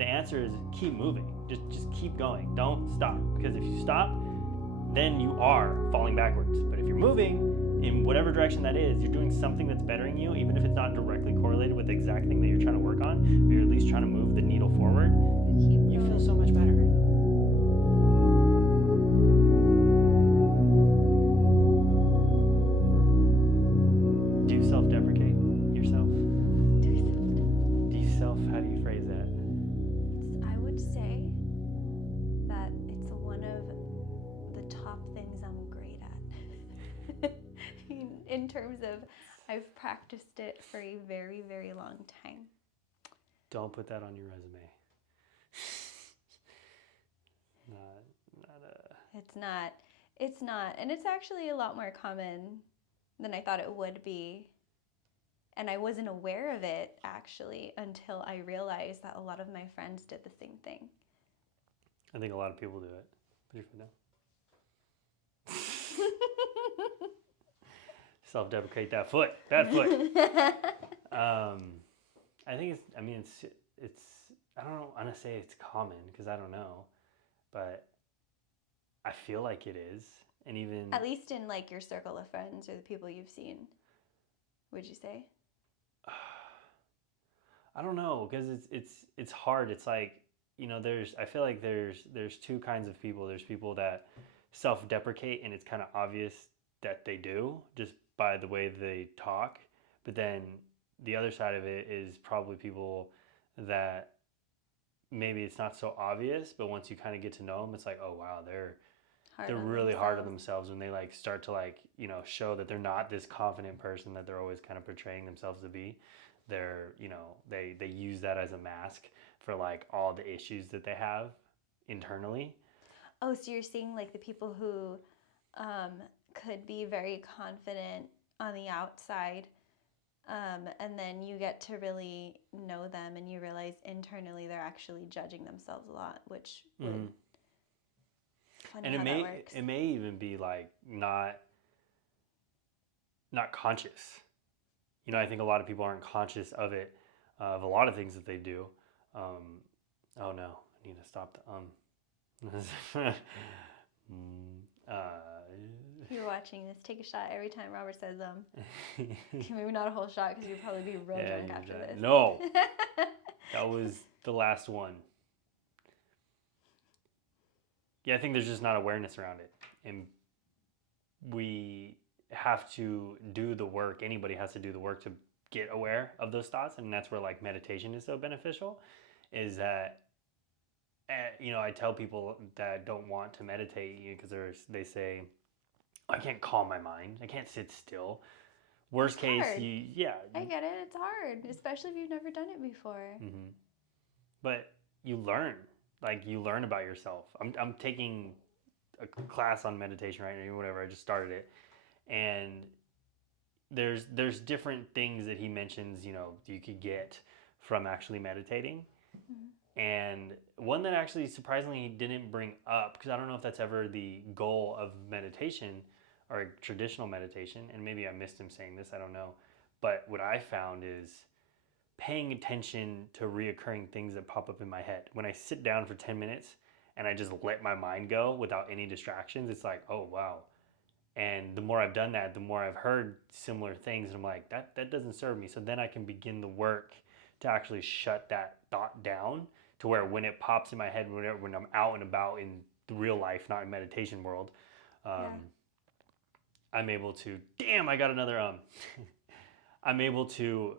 the answer is keep moving. Just keep going. Don't stop. Because if you stop, then you are falling backwards. But if you're moving in whatever direction that is, you're doing something that's bettering you, even if it's not directly correlated with the exact thing that you're trying to work on, but you're at least trying to move the needle forward, you feel so much better. Do you self-deprecate yourself? Do you how do you phrase that? I would say that it's one of the top things I'm great at. In terms of, I've practiced it for a very, very long time. Don't put that on your resume. It's not. And it's actually a lot more common than I thought it would be. And I wasn't aware of it, actually, until I realized that a lot of my friends did the same thing. I think a lot of people do it. Put your foot down. Self-deprecate that foot. That foot. I think it's I don't want to say it's common because I don't know, but I feel like it is. And even at least in like your circle of friends or the people you've seen, would you say? I don't know, because it's hard. It's like, I feel like there's two kinds of people. There's people that self-deprecate and it's kind of obvious that they do just by the way they talk. But then the other side of it is probably people that maybe it's not so obvious, but once you kind of get to know them, it's like, oh wow, they're really hard on themselves when they like start to like, show that they're not this confident person that they're always kind of portraying themselves to be. They're, they use that as a mask for like all the issues that they have internally. Oh, so you're seeing like the people who could be very confident on the outside, and then you get to really know them and you realize internally they're actually judging themselves a lot, which would... And it may even be like not conscious. I think a lot of people aren't conscious of it, of a lot of things that they do. Oh no, I need to stop the You're watching this. Take a shot every time Robert says Maybe not a whole shot because you'll probably be real drunk after this. No, that was the last one. Yeah, I think there's just not awareness around it. And we have to do the work. Anybody has to do the work to get aware of those thoughts. And that's where like meditation is so beneficial, is that, I tell people that don't want to meditate because they say, I can't calm my mind. I can't sit still. Worst case, hard. I get it. It's hard, especially if you've never done it before. Mm-hmm. But you learn. Like, you learn about yourself. I'm taking a class on meditation right now, whatever. I just started it. And there's different things that he mentions, you could get from actually meditating. Mm-hmm. And one that actually surprisingly he didn't bring up, because I don't know if that's ever the goal of meditation or traditional meditation, and maybe I missed him saying this, I don't know. But what I found is paying attention to reoccurring things that pop up in my head. When I sit down for 10 minutes and I just let my mind go without any distractions, it's like, oh, wow. And the more I've done that, the more I've heard similar things. And I'm like, that doesn't serve me. So then I can begin the work to actually shut that thought down to where when it pops in my head, when I'm out and about in the real life, not in meditation world, I'm able to, I got another, I'm able to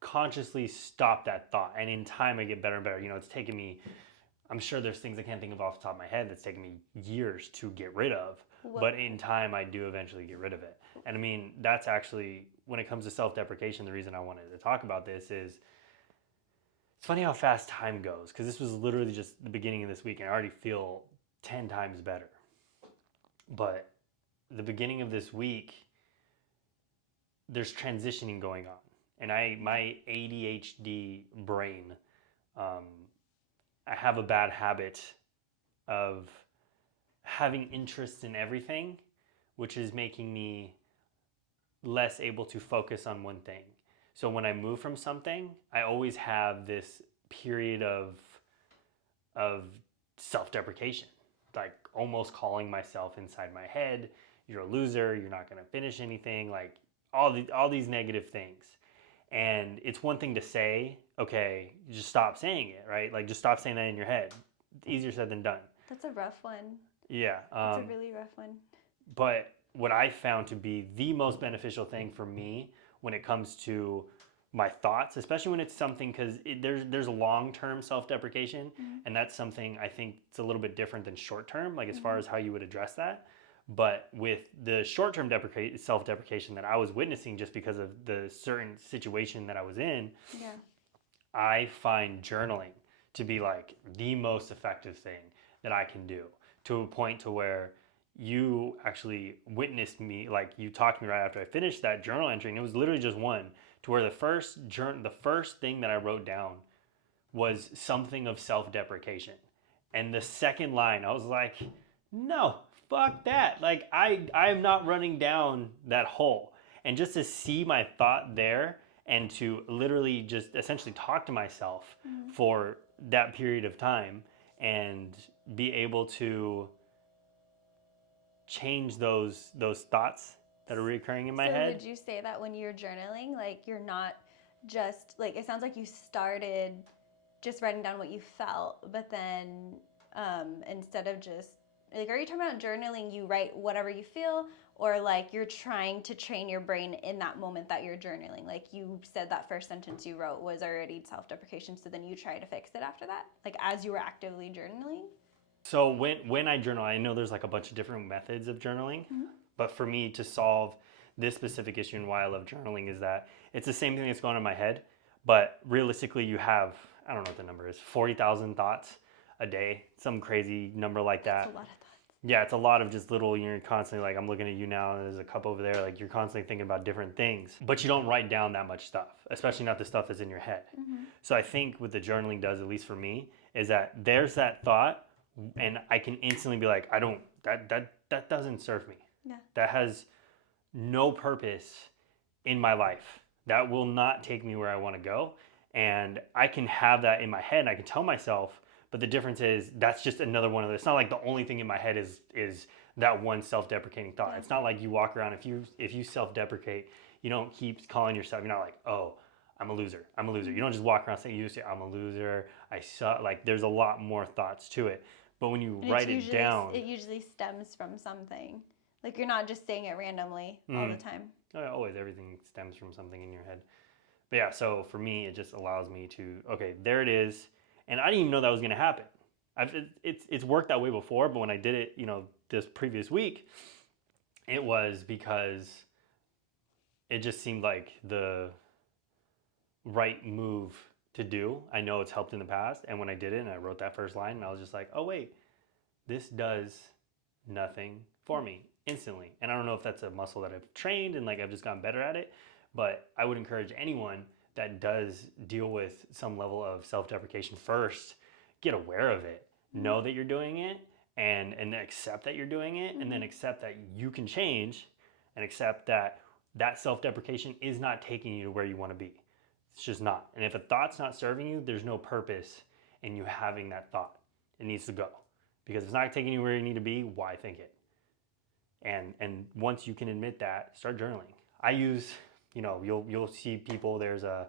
consciously stop that thought, and in time I get better and better. It's taken me, I'm sure there's things I can't think of off the top of my head that's taken me years to get rid of. Whoa. But in time I do eventually get rid of it. And I mean, that's actually, when it comes to self-deprecation, the reason I wanted to talk about this is it's funny how fast time goes, because this was literally just the beginning of this week and I already feel 10 times better. But the beginning of this week, there's transitioning going on. And my ADHD brain, I have a bad habit of having interests in everything, which is making me less able to focus on one thing. So when I move from something, I always have this period of self-deprecation, like almost calling myself inside my head, you're a loser, you're not going to finish anything, like all these negative things. And it's one thing to say, okay, just stop saying it, right? Like just stop saying that in your head. Easier said than done. That's a rough one. Yeah. That's a really rough one. But what I found to be the most beneficial thing for me when it comes to my thoughts, especially when it's something, because there's long-term self-deprecation, and that's something I think it's a little bit different than short-term, like as far as how you would address that. But with the short-term self-deprecation that I was witnessing just because of the certain situation that I was in, Yeah. I find journaling to be like the most effective thing that I can do, to a point to where you actually witnessed me, like you talked to me right after I finished that journal entry, and it was literally just one, to where the first thing that I wrote down was something of self-deprecation. And the second line, I was like, no, fuck that. Like I'm not running down that hole. And just to see my thought there and to literally just essentially talk to myself for that period of time and be able to change those thoughts that are recurring in my head. Would you say that when you're journaling, like you're not just like, it sounds like you started just writing down what you felt, but then instead of just like, are you talking about journaling, you write whatever you feel, or like you're trying to train your brain in that moment that you're journaling? Like you said that first sentence you wrote was already self-deprecation, so then you try to fix it after that, like as you were actively journaling? So when I journal, I know there's like a bunch of different methods of journaling, but for me to solve this specific issue and why I love journaling is that it's the same thing that's going on in my head, but realistically you have, I don't know what the number is, 40,000 thoughts a day, some crazy number like that. That's a lot of thoughts. Yeah, it's a lot of just little, you're constantly like, I'm looking at you now, and there's a cup over there, like you're constantly thinking about different things, but you don't write down that much stuff, especially not the stuff that's in your head. So I think what the journaling does, at least for me, is that there's that thought, and I can instantly be like, I don't, that doesn't serve me. Yeah. That has no purpose in my life. That will not take me where I want to go. And I can have that in my head and I can tell myself, but the difference is that's just another one of those. It's not like the only thing in my head is that one self-deprecating thought. Yeah. It's not like you walk around, if you self-deprecate, you don't keep calling yourself, you're not like, oh, I'm a loser. I'm a loser. You don't just walk around saying, you say, I'm a loser. I suck. Like there's a lot more thoughts to it. But when you write it down, it usually stems from something. Like you're not just saying it randomly all the time. Always everything stems from something in your head. But yeah, so for me, it just allows me to, okay, there it is. And I didn't even know that was going to happen. It's worked that way before, but when I did it, this previous week, it was because it just seemed like the right move to do. I know it's helped in the past, and when I did it and I wrote that first line, and I was just like, oh wait, this does nothing for me instantly. And I don't know if that's a muscle that I've trained and like I've just gotten better at it, but I would encourage anyone that does deal with some level of self-deprecation, first get aware of it, know that you're doing it, and accept that you're doing it, and then accept that you can change, and accept that that self-deprecation is not taking you to where you want to be. It's just not. And if a thought's not serving you, there's no purpose in you having that thought. It needs to go. Because if it's not taking you where you need to be, why think it? And once you can admit that, start journaling. I use, you'll see people, there's a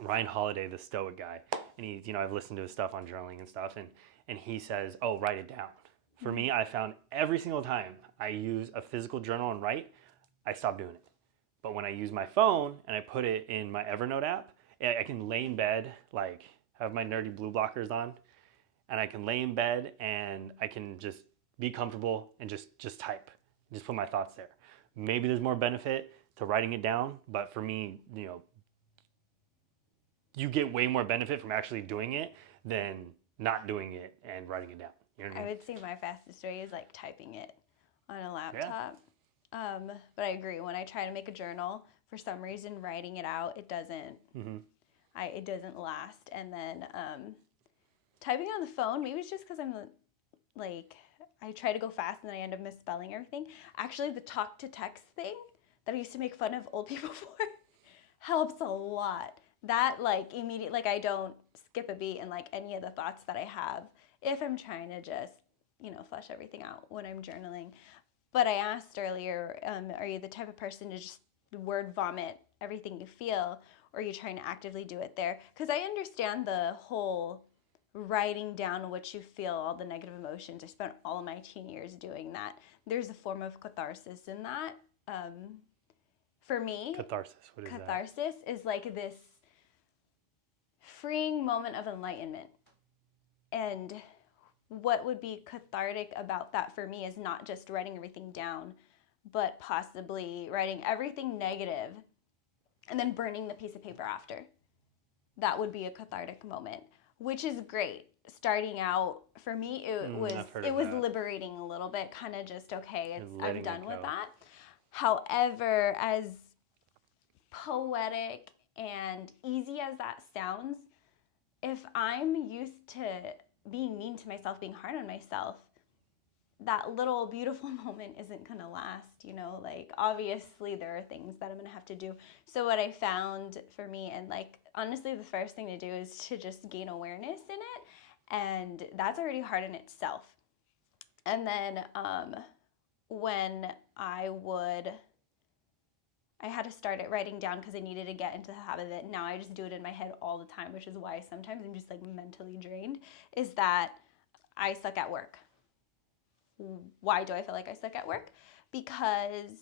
Ryan Holiday, the Stoic guy, and he's, I've listened to his stuff on journaling and stuff, and he says, oh, write it down. For me, I found every single time I use a physical journal and write, I stop doing it. But when I use my phone and I put it in my Evernote app, I can lay in bed, like have my nerdy blue blockers on, and I can lay in bed and I can just be comfortable and just type, just put my thoughts there. Maybe there's more benefit to writing it down, but for me, you get way more benefit from actually doing it than not doing it and writing it down. You know what I mean? I would say my fastest way is like typing it on a laptop. Yeah. But I agree. When I try to make a journal, for some reason, writing it out, it doesn't. It doesn't last. And then typing on the phone, maybe it's just because I'm like, I try to go fast and then I end up misspelling everything. Actually, the talk to text thing that I used to make fun of old people for helps a lot. that like immediate, like I don't skip a beat in like any of the thoughts that I have if I'm trying to just, flush everything out when I'm journaling. But I asked earlier, are you the type of person to just word vomit everything you feel, or are you trying to actively do it there? Because I understand the whole writing down what you feel, all the negative emotions. I spent all of my teen years doing that. There's a form of catharsis in that. For me, Catharsis. What is that? catharsis is like this freeing moment of enlightenment. And what would be cathartic about that for me is not just writing everything down, but possibly writing everything negative and then burning the piece of paper after. That would be a cathartic moment, which is great. Starting out for me, it was liberating a little bit, kind of just okay, I'm done with that. However, as poetic and easy as that sounds, if I'm used to being mean to myself, being hard on myself, that little beautiful moment isn't gonna last, like obviously there are things that I'm gonna have to do. So what I found for me, and like honestly the first thing to do is to just gain awareness in it, and that's already hard in itself. And then when I had to start it writing down because I needed to get into the habit of it. Now I just do it in my head all the time, which is why sometimes I'm just like mentally drained, is that I suck at work. Why do I feel like I suck at work? Because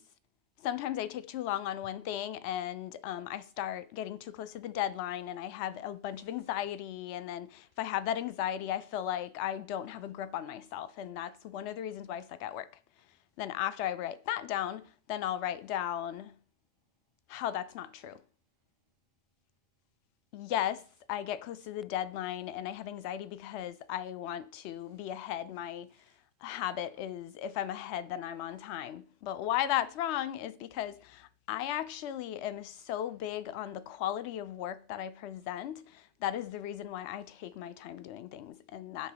sometimes I take too long on one thing, and I start getting too close to the deadline, and I have a bunch of anxiety, and then if I have that anxiety, I feel like I don't have a grip on myself, and that's one of the reasons why I suck at work. Then after I write that down, then I'll write down how that's not true. Yes, I get close to the deadline and I have anxiety because I want to be ahead. My habit is if I'm ahead, then I'm on time. But why that's wrong is because I actually am so big on the quality of work that I present. That is the reason why I take my time doing things, and that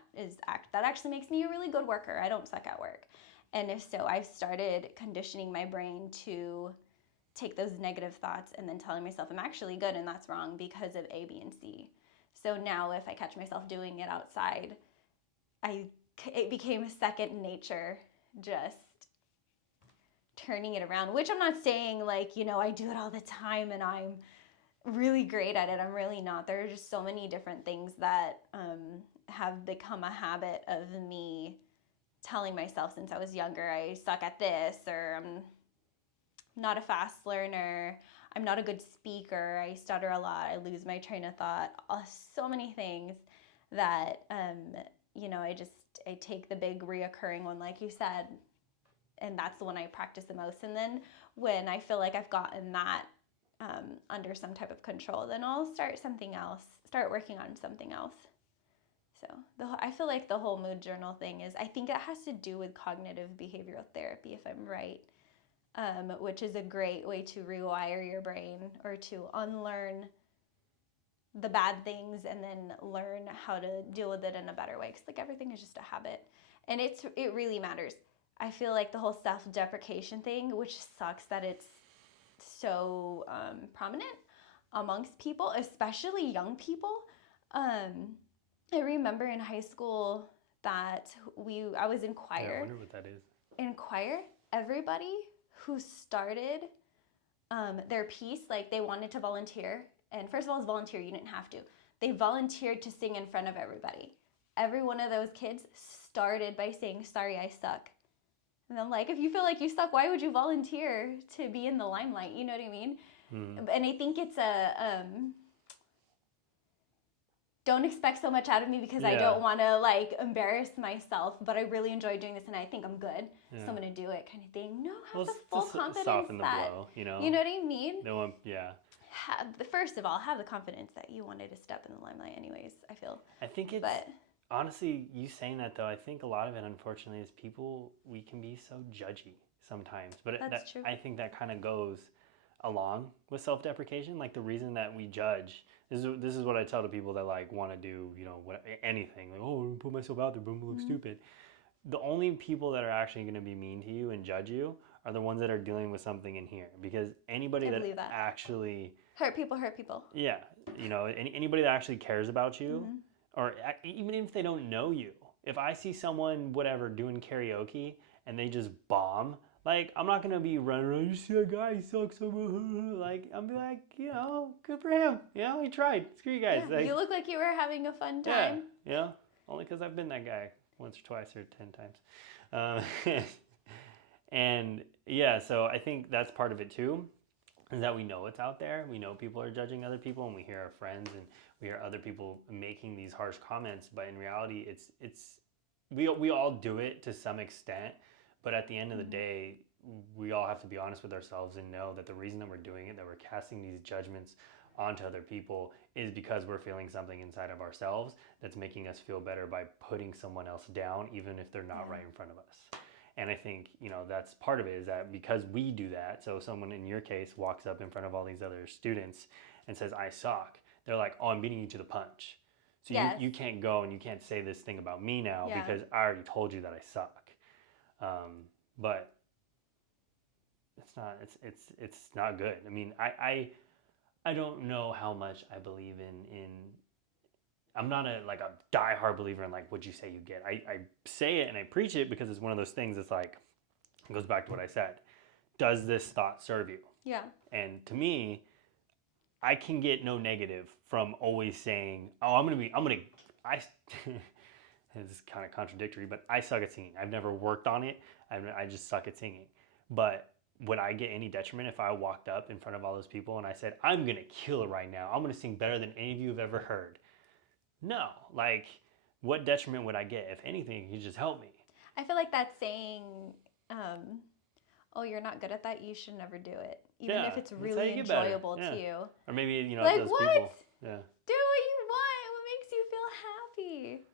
actually makes me a really good worker. I don't suck at work. And if so, I've started conditioning my brain to take those negative thoughts and then telling myself I'm actually good and that's wrong because of A, B, and C. So now if I catch myself doing it outside, it became second nature, just turning it around, which I'm not saying like, I do it all the time and I'm really great at it. I'm really not. There are just so many different things that have become a habit of me telling myself since I was younger, I suck at this, or I'm not a fast learner, I'm not a good speaker, I stutter a lot, I lose my train of thought, so many things that, I take the big reoccurring one, like you said, and that's the one I practice the most. And then when I feel like I've gotten that under some type of control, then I'll start working on something else. So I feel like the whole mood journal thing I think it has to do with cognitive behavioral therapy, if I'm right. Which is a great way to rewire your brain or to unlearn the bad things and then learn how to deal with it in a better way. Because like everything is just a habit, and it really matters. I feel like the whole self-deprecation thing, which sucks that it's so prominent amongst people, especially young people. I remember in high school that I was in choir. Yeah, I wonder what that is. In choir, everybody who started their piece, like they wanted to volunteer. And first of all, it's volunteer, you didn't have to. They volunteered to sing in front of everybody. Every one of those kids started by saying, "Sorry, I suck." And I'm like, if you feel like you suck, why would you volunteer to be in the limelight? You know what I mean? And I think it's don't expect so much out of me because I don't want to like embarrass myself, but I really enjoy doing this and I think I'm good, so I'm going to do it kind of thing. No, have the full confidence soften the that, blow, you know what I mean? No one, yeah. First of all, have the confidence that you wanted to step in the limelight anyways, I feel. I think honestly, you saying that though, I think a lot of it, unfortunately, is we can be so judgy sometimes. But that's true. I think that kind of goes along with self-deprecation. Like the reason that we judge, this is what I tell to people that like want to do, anything. Like, oh, put myself out there, boom, look stupid. The only people that are actually going to be mean to you and judge you are the ones that are dealing with something in here. Because anybody that actually Hurt people hurt people. Yeah, you know, anybody that actually cares about you, Mm-hmm. or even if they don't know you. If I see someone, whatever, doing karaoke and they just bomb, like, I'm not gonna be running around, you see that guy, he sucks so much. Like, I'm be like, you know, good for him. You know, he tried. Screw you guys. Yeah, Like, you look like you were having a fun yeah, time. yeah. Only because I've been that guy once or twice or 10 times. And yeah, so I think that's part of it too, is that we know it's out there. We know people are judging other people, and we hear our friends and we hear other people making these harsh comments. But in reality, we all do it to some extent. But at the end of the day, we all have to be honest with ourselves and know that the reason that we're doing it, that we're casting these judgments onto other people, is because we're feeling something inside of ourselves that's making us feel better by putting someone else down, even if they're not right in front of us. And I think, you know, that's part of it, is that because we do that, so someone in your case walks up in front of all these other students and says, I suck. They're like, oh, I'm beating you to the punch. So Yes. you can't go and you can't say this thing about me now Yeah. because I already told you that I suck. But it's not good. I mean, I don't know how much I believe in I'm not a diehard believer in like what you say you get. I say it and I preach it because it's one of those things that's like, it goes back to what I said. Does this thought serve you? Yeah. And to me, I can get no negative from always saying, oh, this is kind of contradictory, but I suck at singing. I've never worked on it. I just suck at singing. But would I get any detriment if I walked up in front of all those people and I said, I'm going to kill it right now. I'm going to sing better than any of you have ever heard? No. Like, what detriment would I get? If anything, you just help me. I feel like that's saying, oh, you're not good at that, you should never do it. Even if it's really enjoyable to you. Or maybe, you know, like, those what? people. Yeah. Do what you want. What makes you feel happy?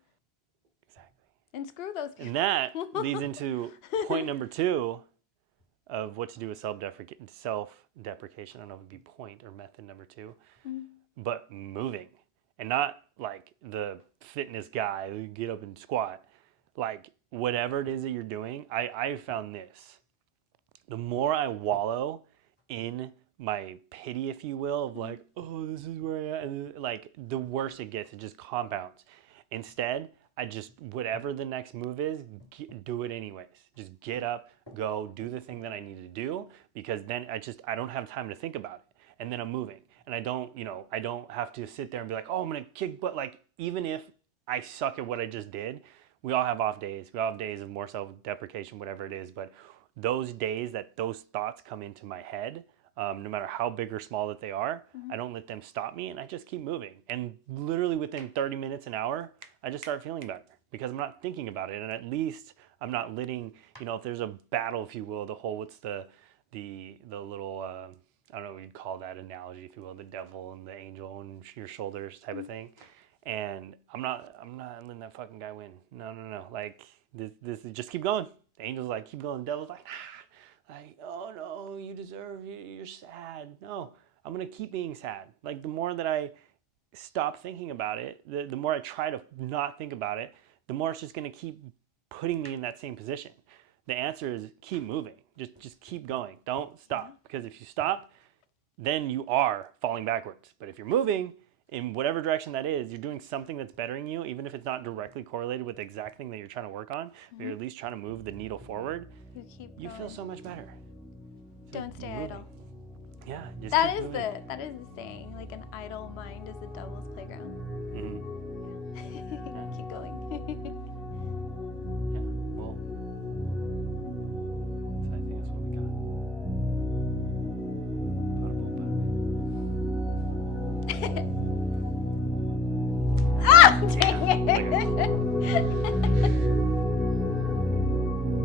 Exactly. And screw those people. And that leads into point number 2 of what to do with self-deprecation. I don't know if it'd be point or method number 2, but moving. And not like the fitness guy who get up and squat. Like, whatever it is that you're doing, I found this. The more I wallow in my pity, if you will, of like, oh, this is where I am, and like, the worse it gets. It just compounds. Instead, I just, whatever the next move is, do it anyways. Just get up, go, do the thing that I need to do, because then I don't have time to think about it. And then I'm moving. And I don't have to sit there and be like, oh, I'm going to kick butt. Like, even if I suck at what I just did, we all have off days. We all have days of more self-deprecation, whatever it is. But those days that those thoughts come into my head, no matter how big or small that they are, I don't let them stop me, and I just keep moving. And literally within 30 minutes, an hour, I just start feeling better because I'm not thinking about it. And at least I'm not letting, you know, if there's a battle, if you will, the whole, what's the little, I don't know what you'd call that analogy, if you will, the devil and the angel on your shoulders type of thing. And I'm not letting that fucking guy win. No. Like, this just keep going. The angel's like, keep going. The devil's like, nah. Like, oh no, you're sad. No, I'm gonna keep being sad. Like, the more that I stop thinking about it, the more I try to not think about it, the more it's just gonna keep putting me in that same position. The answer is keep moving. Just keep going. Don't stop. Because if you stop, then you are falling backwards. But if you're moving in whatever direction that is, you're doing something that's bettering you, even if it's not directly correlated with the exact thing that you're trying to work on, but you're at least trying to move the needle forward, you feel so much better. So don't stay moving. idle. Yeah. Just That keep is moving. the saying, like, an idle mind is the devil's playground. Mhm. Keep going. Yeah, well, so I think that's what we got. Bada boom, bada bing. Ah, dang it.